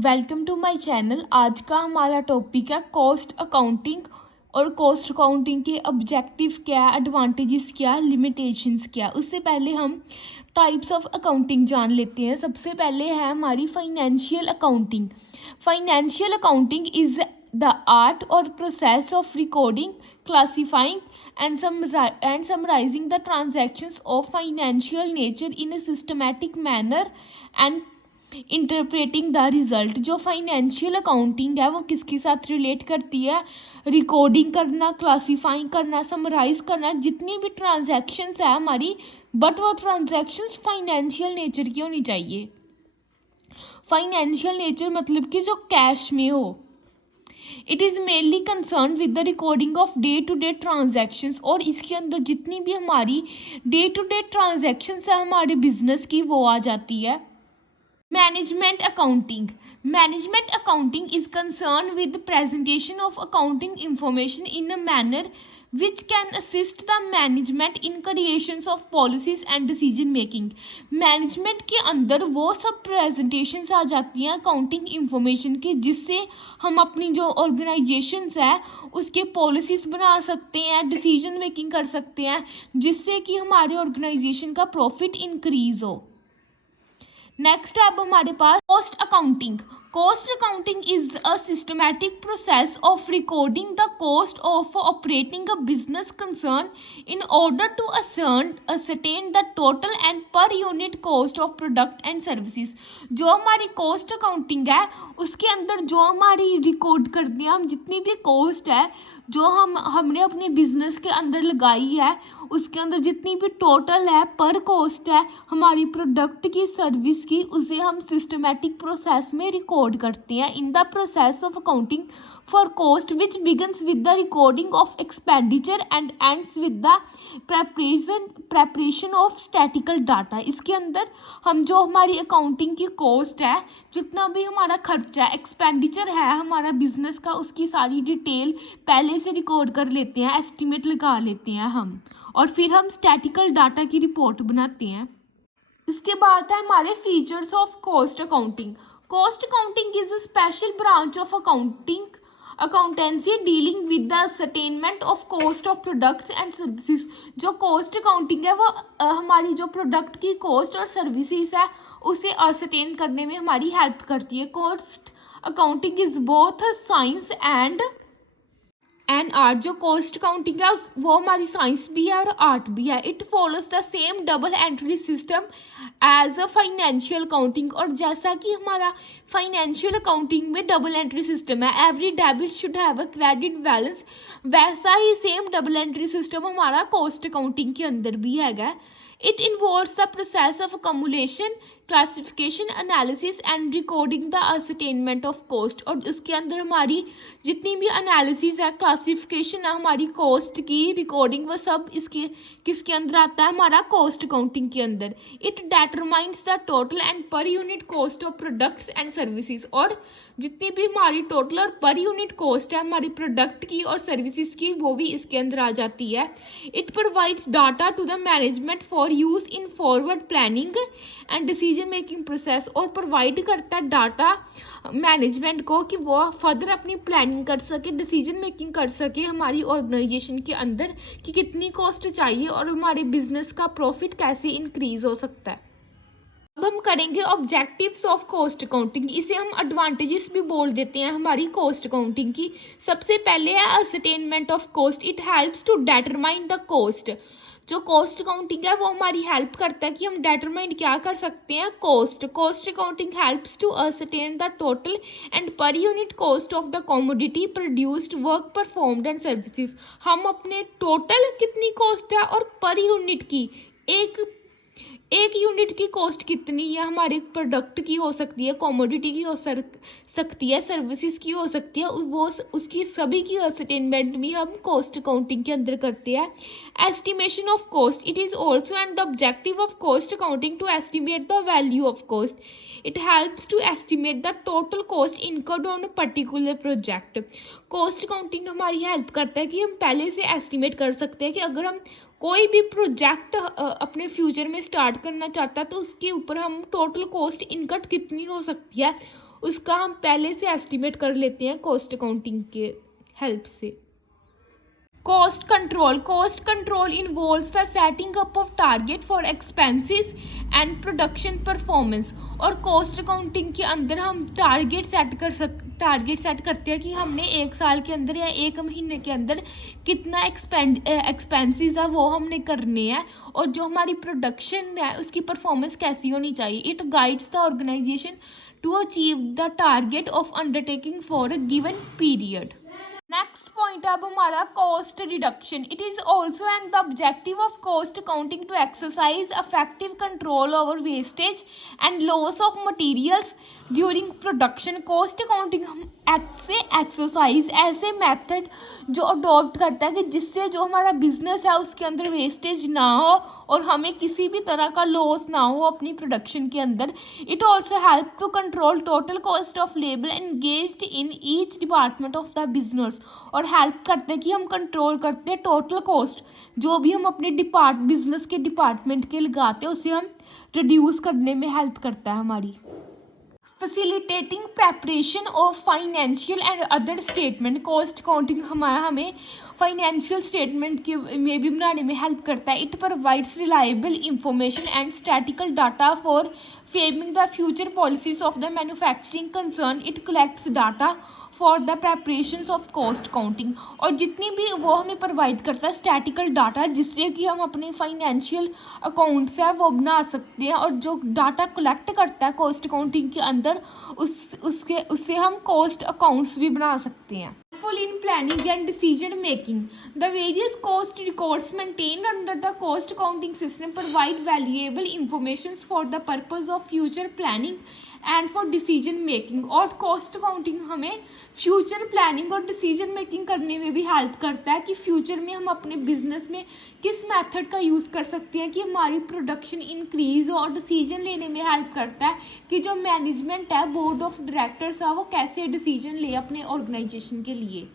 Welcome to my channel. आज का हमारा टॉपिक है कॉस्ट अकाउंटिंग। और कॉस्ट अकाउंटिंग के ऑब्जेक्टिव क्या है, एडवांटेजेस क्या है, लिमिटेशंस क्या है। उससे पहले हम टाइप्स ऑफ अकाउंटिंग जान लेते हैं। सबसे पहले है हमारी financial accounting. Financial accounting is the art और process of recording, classifying and summarizing the transactions of financial nature in a systematic manner and interpreting the result. जो फाइनेंशियल अकाउंटिंग है वो किसके साथ रिलेट करती है? रिकॉर्डिंग करना, क्लासीफाइंग करना, समराइज करना, जितनी भी ट्रांजैक्शंस है हमारी, बट वो ट्रांजैक्शंस फाइनेंशियल नेचर की होनी चाहिए। फाइनेंशियल नेचर मतलब कि जो कैश में हो। It is mainly concern with the recording of day to day transactions. और इसके अंदर जितनी भी हमारी डे टू डे ट्रांजैक्शंस है हमारे बिजनेस की, वो आ जाती है। Management accounting. Management accounting is concerned with the presentation of accounting information in a manner which can assist the management in creations of policies and decision making. Management के अंदर वो सब presentations आ जाती हैं accounting information की, जिससे हम अपनी जो organizations है उसके policies बना सकते हैं, decision making कर सकते हैं, जिससे कि हमारे organization का profit increase हो। नेक्स्ट अब हमारे पास cost accounting. Cost accounting is a systematic process of recording the cost of operating a business concern in order to ascertain the total and per unit cost of product and services. जो हमारी cost accounting है उसके अंदर जो हमारी record करते हैं हम, जितनी भी कॉस्ट है जो हमने अपने बिजनेस के अंदर लगाई है, उसके अंदर जितनी भी टोटल है पर कॉस्ट है हमारी प्रोडक्ट की, सर्विस की, उसे हम सिस्टमैटिक प्रोसेस में रिकॉर्ड करते हैं। In the process of accounting for cost which begins with the recording of expenditure and ends with the preparation of statistical data. इसके अंदर हम जो हमारी अकाउंटिंग की कॉस्ट है, जितना भी हमारा खर्चा है, एक्सपेंडिचर है हमारा बिजनेस का, उसकी सारी डिटेल पहले से रिकॉर्ड कर लेते हैं, एस्टिमेट लगा लेते हैं हम, और फिर हम स्टैटिकल डाटा की रिपोर्ट बनाते हैं। इसके बाद है हमारे features of cost accounting. Cost accounting is a special branch of accountancy dealing with the ascertainment of cost of products and services. जो कॉस्ट अकाउंटिंग है वो हमारी जो प्रोडक्ट की कॉस्ट और सर्विसेज है उसे असर्टेन करने में हमारी हेल्प करती है। Cost accounting is both science and art. जो कॉस्ट अकाउंटिंग है वो हमारी साइंस भी है और आर्ट भी है। It follows the same double entry system as a financial accounting. और जैसा कि हमारा फाइनेंशियल अकाउंटिंग में डबल एंट्री सिस्टम है, every debit should have a credit balance, वैसा ही सेम डबल एंट्री सिस्टम हमारा कॉस्ट अकाउंटिंग के अंदर भी है। It involves the process of accumulation, classification, analysis and recording the ascertainment of cost. और उसके अंदर हमारी जितनी भी एनालिसिस है, क्लासिफिकेशन है हमारी कॉस्ट की, रिकॉर्डिंग, वो सब इसके किसके अंदर आता है? हमारा कॉस्ट अकाउंटिंग के अंदर। It determines the total and per unit cost of products and services. और जितनी भी हमारी टोटल और पर यूनिट कॉस्ट है हमारी प्रोडक्ट की और सर्विसेज की, वो भी इसके अंदर आ जाती है। It provides data to the management for use in forward planning and decision making process. और प्रोवाइड करता है डाटा मैनेजमेंट को कि वो फर्दर अपनी प्लानिंग कर सके, डिसीजन मेकिंग कर सके हमारी ऑर्गेनाइजेशन के अंदर कि कितनी कॉस्ट चाहिए और हमारे बिजनेस का प्रॉफिट कैसे इंक्रीज हो सकता है। अब हम करेंगे ऑब्जेक्टिव्स ऑफ कॉस्ट अकाउंटिंग। इसे हम एडवांटेजेस भी बोल देते हैं हमारी कॉस्ट अकाउंटिंग की। सबसे पहले है ascertainment of cost. It helps to determine the cost. जो कॉस्ट अकाउंटिंग है वो हमारी हेल्प करता है कि हम डिटरमाइन क्या कर सकते हैं? Cost. Cost accounting helps to ascertain the total and per unit cost of the commodity produced, work performed and services. हम अपने टोटल कितनी कॉस्ट है और पर यूनिट की, एक यूनिट की कॉस्ट कितनी है हमारे प्रोडक्ट की हो सकती है, कमोडिटी की हो सकती है, सर्विसेज की हो सकती है, वो उसकी सभी की असर्टेनमेंट भी हम कॉस्ट अकाउंटिंग के अंदर करते हैं। Estimation of cost. It is also and the objective of cost accounting to estimate the value of cost. It helps to estimate the total cost incurred on a particular project. Cost accounting हमारी help करता है कि हम पहले से estimate कर सकते हैं कि अगर हम कोई भी प्रोजेक्ट अपने फ्यूचर में स्टार्ट करना चाहता है तो उसके ऊपर हम टोटल कॉस्ट इनकट कितनी हो सकती है उसका हम पहले से एस्टिमेट कर लेते हैं कॉस्ट अकाउंटिंग के हेल्प से। Cost control involves the setting up of target for expenses and production performance। और कॉस्ट अकाउंटिंग के अंदर हम टारगेट सेट करते हैं कि हमने एक साल के अंदर या एक महीने के अंदर कितना एक्सपेंसेस है वो हमने करने हैं, और जो हमारी प्रोडक्शन है उसकी परफॉर्मेंस कैसी होनी चाहिए। It guides the organization to achieve the target of undertaking for a given period. Next point अब हमारा cost reduction. It is also and the objective of cost accounting to exercise effective control over wastage and loss of materials during production. Cost accounting हम exercise ऐसे method जो adopt करता है कि जिससे जो हमारा बिजनेस है उसके अंदर वेस्टेज ना हो और हमें किसी भी तरह का लॉस ना हो अपनी प्रोडक्शन के अंदर। It also help to control total cost of labour engaged in each department of the business. और हेल्प करते हैं कि हम कंट्रोल करते हैं टोटल कॉस्ट जो भी हम अपने बिजनेस के डिपार्टमेंट के लगाते हैं उसे हम रिड्यूस करने में हेल्प करता है हमारी। Facilitating preparation of financial and other statement. Cost accounting हमें फाइनेंशियल स्टेटमेंट के में भी बनाने में हेल्प करता है। It provides reliable information and statistical data for framing the future policies of the manufacturing concern. It collects data for the preparation of cost accounting. और जितनी भी वो हमें प्रोवाइड करता है स्टैटिकल डाटा जिससे कि हम अपने फाइनेंशियल अकाउंट्स है वो बना सकते हैं। और जो डाटा कलेक्ट करता है कॉस्ट अकाउंटिंग के अंदर उससे हम कॉस्ट अकाउंट्स भी बना सकते हैं। In planning and decision making, the various cost records maintained under the cost accounting system provide valuable information for the purpose of future planning and for decision making। और cost accounting हमें future planning और decision making करने में भी help करता है कि future में हम अपने business में किस method का use कर सकते हैं कि हमारी production increase हो, और decision लेने में help करता है कि जो management है board of directors है वो कैसे decision ले अपने organization के लिए।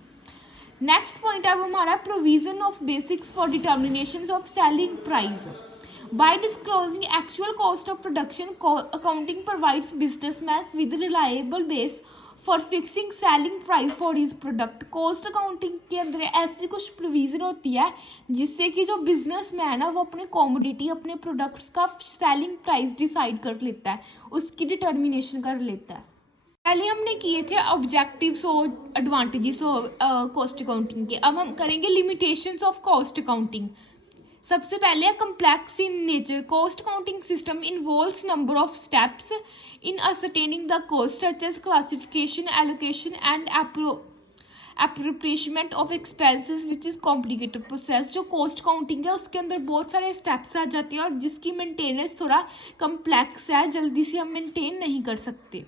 नेक्स्ट पॉइंट है वो हमारा provision of basics for determination of selling price. By disclosing actual cost of production accounting provides businessman with reliable base for fixing selling price for his product. Cost accounting के अंदर ऐसी कुछ provision होती है जिससे कि जो बिजनेसमैन है वो अपने कॉमोडिटी अपने प्रोडक्ट्स का सेलिंग प्राइस डिसाइड कर लेता है, उसकी डिटर्मिनेशन कर लेता है। पहले हमने किए थे ऑब्जेक्टिव्स और एडवांटेजेस कॉस्ट अकाउंटिंग के। अब हम करेंगे लिमिटेशंस ऑफ कॉस्ट अकाउंटिंग। सबसे पहले complex in nature. Cost accounting system involves number of steps in ascertaining the cost such as classification allocation and appropriation of expenses which is complicated process. जो cost accounting है उसके अंदर बहुत सारे steps आ जाते हैं और जिसकी मेंटेनेंस थोड़ा कम्प्लेक्स है, जल्दी से हम मेंटेन नहीं कर सकते।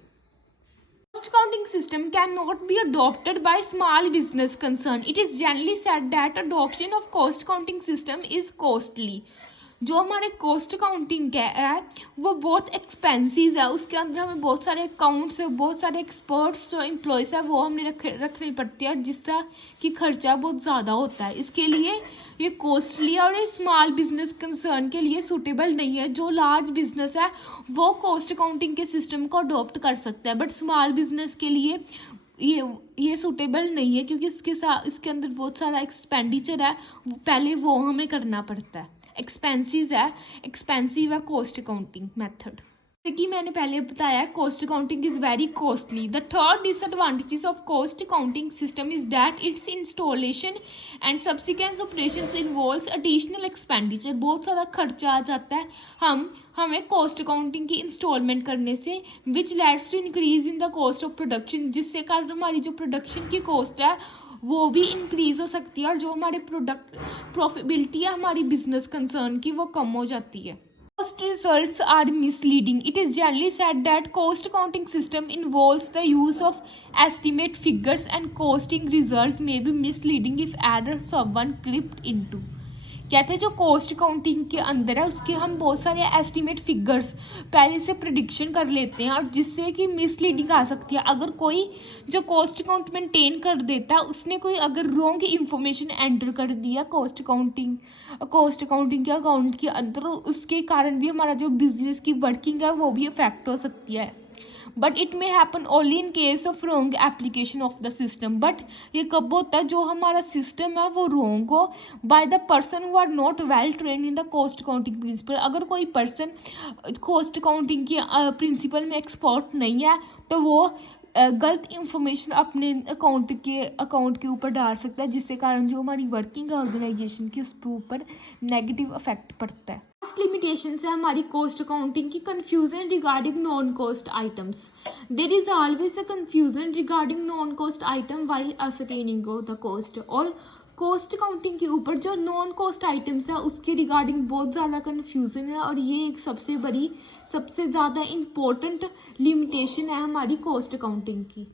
Cost accounting system cannot be adopted by small business concern. It is generally said that adoption of cost accounting system is costly। जो हमारे कॉस्ट अकाउंटिंग है वो बहुत एक्सपेंसिव है, उसके अंदर हमें बहुत सारे अकाउंट्स बहुत सारे एक्सपर्ट्स जो एम्प्लॉयज़ है वो हमने रखनी पड़ती है जिसका कि खर्चा बहुत ज़्यादा होता है। इसके लिए ये कॉस्टली और ये स्मॉल बिजनेस कंसर्न के लिए सूटेबल नहीं है। जो लार्ज बिजनेस है वो कॉस्ट अकाउंटिंग के सिस्टम को अडॉप्ट कर सकता है, बट स्मॉल बिजनेस के लिए ये सूटेबल नहीं है क्योंकि इसके अंदर बहुत सारा एक्सपेंडिचर है, पहले वो हमें करना पड़ता है। एक्सपेंसिव है कॉस्ट अकाउंटिंग मेथड। कि मैंने पहले बताया cost accounting is very costly. The third disadvantages of cost accounting system is that it's installation and subsequent operations involves additional expenditure. बहुत सारा खर्चा आ जाता है हमें कॉस्ट अकाउंटिंग की इंस्टॉलमेंट करने से, which leads to increase in the cost of production, जिससे कारण हमारी जो प्रोडक्शन की कॉस्ट है वो भी इंक्रीज़ हो सकती है और जो हमारे प्रोडक्ट प्रॉफिटेबिलिटी है हमारी बिजनेस कंसर्न की वो कम हो जाती है। Cost results are misleading. It is generally said that cost accounting system involves the use of estimate figures and costing result may be misleading if error someone crept into। कहते हैं जो cost accounting के अंदर है उसके हम बहुत सारे एस्टिमेट फिगर्स पहले से प्रिडिक्शन कर लेते हैं और जिससे कि मिसलीडिंग आ सकती है। अगर कोई जो कॉस्ट अकाउंट मेंटेन कर देता है उसने कोई अगर रॉन्ग इंफॉर्मेशन एंटर कर दिया कॉस्ट अकाउंटिंग के अकाउंट के अंदर, उसके कारण भी हमारा जो बिजनेस की वर्किंग है वो भी अफेक्ट हो सकती है। But it may happen only in case of wrong application of the system. But ये कब होता है, जो हमारा सिस्टम है वो रॉन्ग हो by the person who are not well train in the cost accounting principle. अगर कोई पर्सन कॉस्ट अकाउंटिंग की प्रिंसिपल में एक्सपर्ट नहीं है तो वो गलत इंफॉर्मेशन अपने अकाउंट के ऊपर डाल सकता है, जिससे कारण जो हमारी वर्किंग है ऑर्गेनाइजेशन की उसके ऊपर नेगेटिव इफेक्ट पड़ता है। फर्स्ट लिमिटेशन है हमारी कॉस्ट अकाउंटिंग की, confusion regarding non cost items. There is always a confusion regarding non cost item while ascertaining the cost. और कॉस्ट अकाउंटिंग के ऊपर जो नॉन कॉस्ट आइटम्स है उसके रिगार्डिंग बहुत ज़्यादा कन्फ्यूज़न है, और ये एक सबसे ज़्यादा इम्पोर्टेंट लिमिटेशन है हमारी कॉस्ट अकाउंटिंग की।